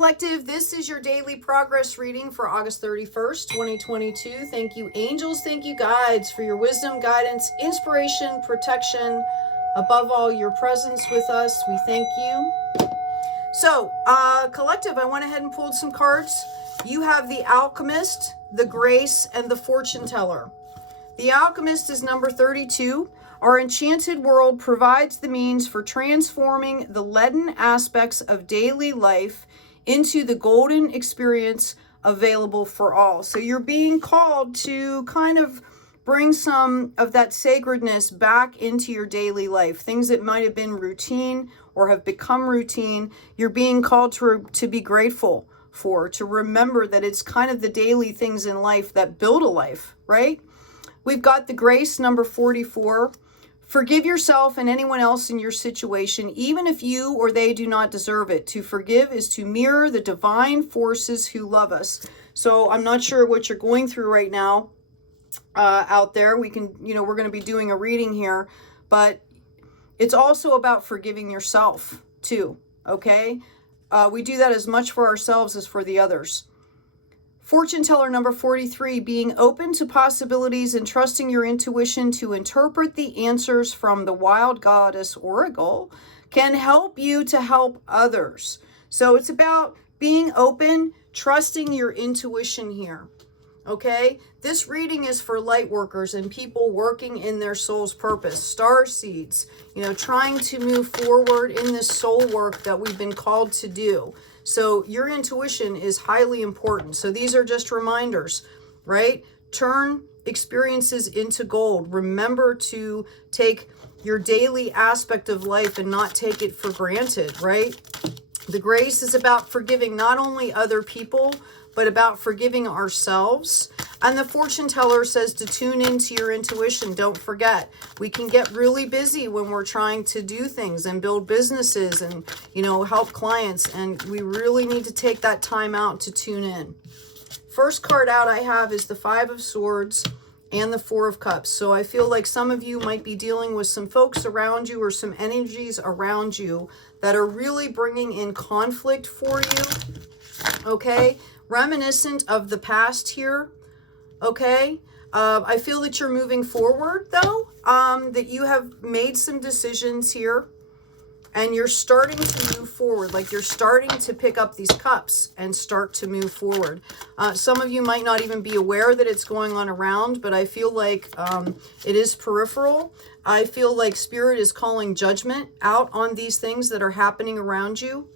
Collective, this is your daily progress reading for August 31st, 2022. Thank you, angels. Thank you, guides, for your wisdom, guidance, inspiration, protection. Above all, your presence with us. We thank you. So, Collective, I went ahead and pulled some cards. You have the Alchemist, the Grace, and the Fortune Teller. The Alchemist is number 32. Our enchanted world provides the means for transforming the leaden aspects of daily life into the golden experience available for all. So you're being called to kind of bring some of that sacredness back into your daily life. Things that might have been routine or have become routine, you're being called to be grateful for, to remember that it's kind of the daily things in life that build a life, right? We've got the Grace, number 44. Forgive yourself and anyone else in your situation, even if you or they do not deserve it. To forgive is to mirror the divine forces who love us. So I'm not sure what you're going through right now out there. We can, we're going to be doing a reading here, but it's also about forgiving yourself too. Okay. We do that as much for ourselves as for the others. Fortune Teller number 43, being open to possibilities and trusting your intuition to interpret the answers from the wild goddess oracle can help you to help others. So it's about being open, trusting your intuition here. Okay, this reading is for light workers and people working in their soul's purpose, star seeds, trying to move forward in this soul work that we've been called to do. So your intuition is highly important. So these are just reminders, right? Turn experiences into gold. Remember to take your daily aspect of life and not take it for granted, right? The Grace is about forgiving not only other people, but about forgiving ourselves. And the Fortune Teller says to tune into your intuition. Don't forget, we can get really busy when we're trying to do things and build businesses and, help clients. And we really need to take that time out to tune in. First card out I have is the Five of Swords and the Four of Cups. So I feel like some of you might be dealing with some folks around you or some energies around you that are really bringing in conflict for you. Okay. Reminiscent of the past here. Okay. I feel that you're moving forward though, that you have made some decisions here and you're starting to move forward. Like you're starting to pick up these cups and start to move forward. Some of you might not even be aware that it's going on around, but I feel like it is peripheral. I feel like Spirit is calling judgment out on these things that are happening around you.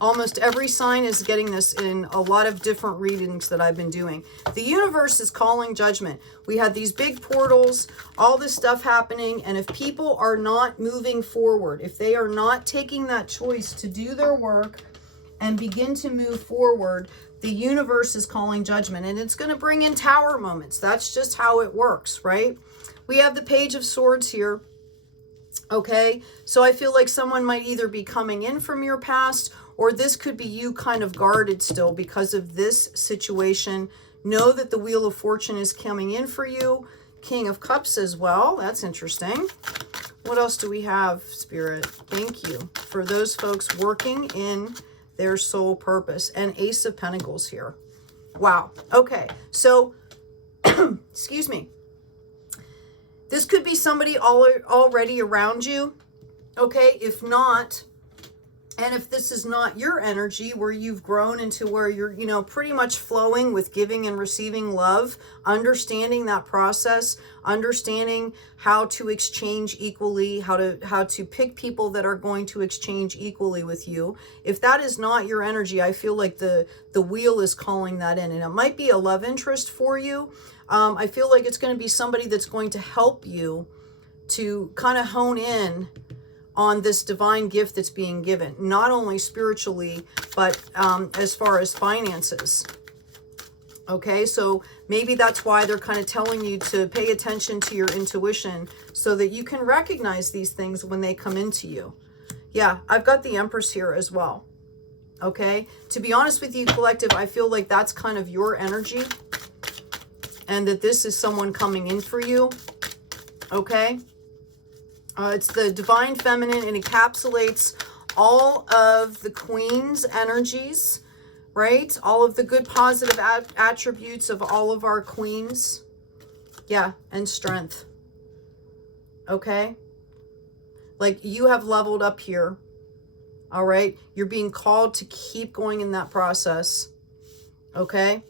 Almost every sign is getting this in a lot of different readings that I've been doing. The universe is calling judgment. We had these big portals, all this stuff happening. And if people are not moving forward, if they are not taking that choice to do their work and begin to move forward, the universe is calling judgment. And it's going to bring in tower moments. That's just how it works, right? We have the Page of Swords here. Okay, so I feel like someone might either be coming in from your past, or this could be you kind of guarded still because of this situation. Know that the Wheel of Fortune is coming in for you. King of Cups as well. That's interesting. What else do we have, Spirit? Thank you for those folks working in their soul purpose. And Ace of Pentacles here. Wow. Okay, so, excuse me. This could be somebody already around you, okay? If not, and if this is not your energy where you've grown into where you're, pretty much flowing with giving and receiving love, understanding that process, understanding how to exchange equally, how to pick people that are going to exchange equally with you. If that is not your energy, I feel like the wheel is calling that in, and it might be a love interest for you. I feel like it's going to be somebody that's going to help you to kind of hone in on this divine gift that's being given, not only spiritually, but as far as finances. Okay, so maybe that's why they're kind of telling you to pay attention to your intuition so that you can recognize these things when they come into you. Yeah, I've got the Empress here as well. Okay, to be honest with you, Collective, I feel like that's kind of your energy, and that this is someone coming in for you. Okay, it's the Divine Feminine, and encapsulates all of the Queen's energies, right? All of the good positive attributes of all of our queens. Yeah, and strength. Okay? Like, you have leveled up here. All right? You're being called to keep going in that process. Okay?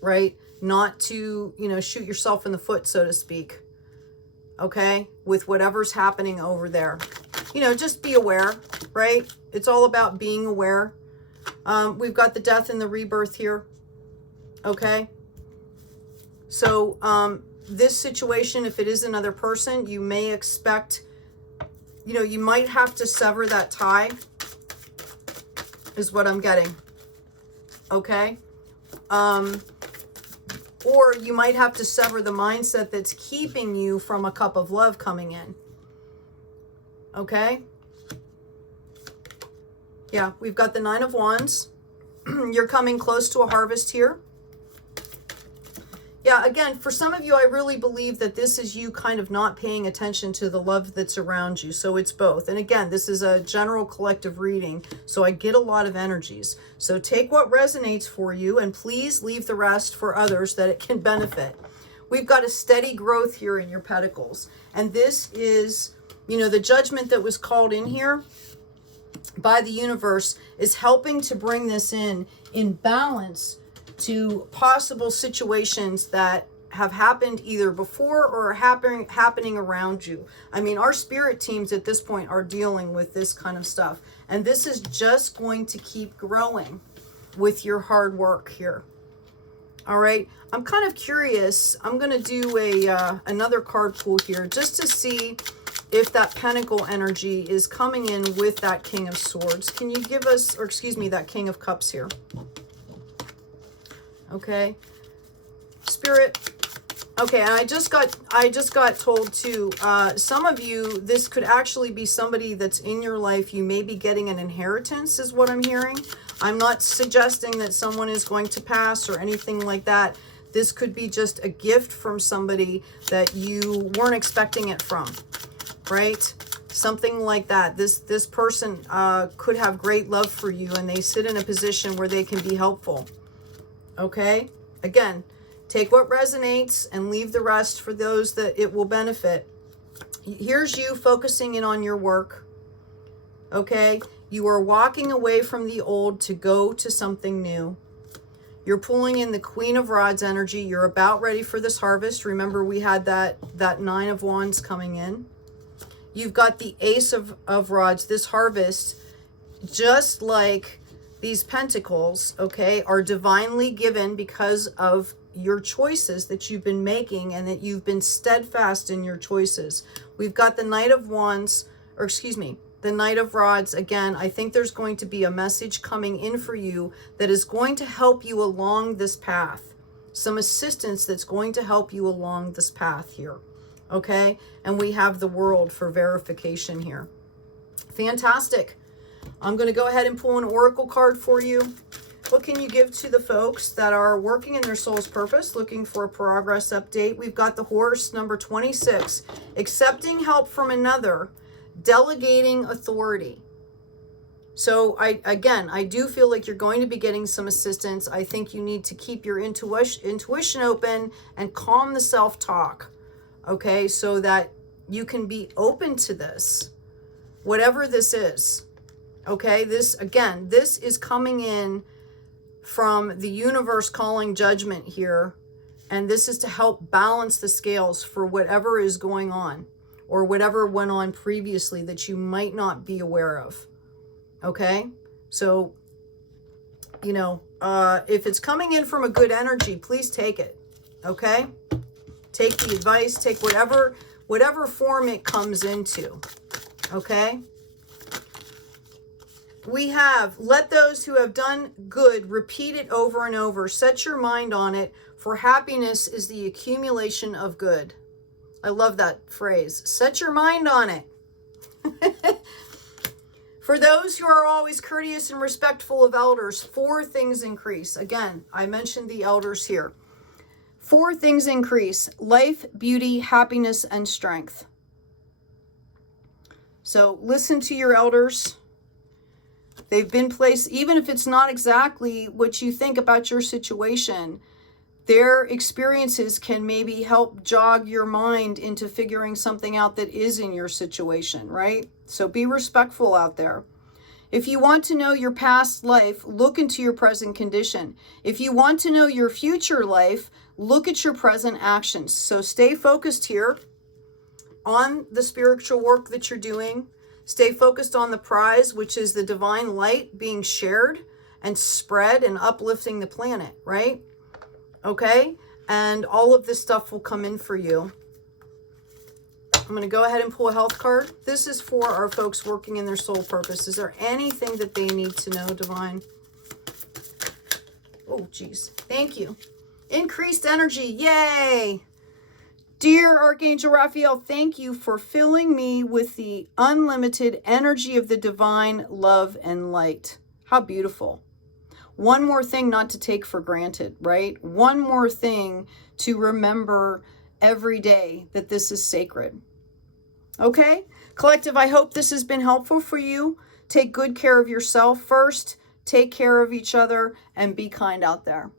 Right? Not to, shoot yourself in the foot, so to speak. Okay? With whatever's happening over there. Just be aware, right? It's all about being aware. We've got the death and the rebirth here. Okay? So, this situation, if it is another person, you may expect, you might have to sever that tie, is what I'm getting. Okay? Or you might have to sever the mindset that's keeping you from a cup of love coming in. Okay? Yeah, we've got the 9 of Wands. You're coming close to a harvest here. Yeah, again, for some of you, I really believe that this is you kind of not paying attention to the love that's around you. So it's both. And again, this is a general collective reading, so I get a lot of energies. So take what resonates for you, and please leave the rest for others that it can benefit. We've got a steady growth here in your Pentacles. And this is, the judgment that was called in here by the universe is helping to bring this in balance to possible situations that have happened either before or are happening around you. I mean, our spirit teams at this point are dealing with this kind of stuff. And this is just going to keep growing with your hard work here. All right. I'm kind of curious. I'm going to do another card pull here just to see if that Pentacle energy is coming in with that King of Swords. Can you give us, or excuse me, that King of Cups here? Okay, Spirit. Okay, and I just got told too, some of you, this could actually be somebody that's in your life. You may be getting an inheritance, is what I'm hearing. I'm not suggesting that someone is going to pass or anything like that. This could be just a gift from somebody that you weren't expecting it from, right? Something like that. This person could have great love for you, and they sit in a position where they can be helpful. Okay, again, take what resonates and leave the rest for those that it will benefit. Here's you focusing in on your work. Okay, you are walking away from the old to go to something new. You're pulling in the Queen of Rods energy. You're about ready for this harvest. Remember, we had that 9 of Wands coming in. You've got the Ace of Rods. This harvest, just like these pentacles, okay, are divinely given because of your choices that you've been making and that you've been steadfast in your choices. We've got the Knight of Wands, or excuse me, the Knight of Rods. Again, I think there's going to be a message coming in for you that is going to help you along this path. Some assistance that's going to help you along this path here, okay? And we have the World for verification here. Fantastic. I'm going to go ahead and pull an oracle card for you. What can you give to the folks that are working in their soul's purpose, looking for a progress update? We've got the Horse, number 26. Accepting help from another, delegating authority. So I do feel like you're going to be getting some assistance. I think you need to keep your intuition open and calm the self-talk, okay, so that you can be open to this, whatever this is. Okay, this is coming in from the universe calling judgment here. And this is to help balance the scales for whatever is going on or whatever went on previously that you might not be aware of. Okay, so, if it's coming in from a good energy, please take it. Okay, take the advice, take whatever form it comes into. Okay. We have, let those who have done good repeat it over and over. Set your mind on it, for happiness is the accumulation of good. I love that phrase. Set your mind on it. For those who are always courteous and respectful of elders, 4 things increase. Again, I mentioned the elders here. 4 things increase: life, beauty, happiness, and strength. So listen to your elders. They've been placed, even if it's not exactly what you think about your situation, their experiences can maybe help jog your mind into figuring something out that is in your situation, right? So be respectful out there. If you want to know your past life, look into your present condition. If you want to know your future life, look at your present actions. So stay focused here on the spiritual work that you're doing. Stay focused on the prize, which is the divine light being shared and spread and uplifting the planet, right? Okay? And all of this stuff will come in for you. I'm going to go ahead and pull a health card. This is for our folks working in their soul purpose. Is there anything that they need to know, Divine? Oh, geez. Thank you. Increased energy. Yay! Dear Archangel Raphael, thank you for filling me with the unlimited energy of the divine love and light. How beautiful. One more thing not to take for granted, right? One more thing to remember every day, that this is sacred. Okay? Collective, I hope this has been helpful for you. Take good care of yourself first, take care of each other, and be kind out there.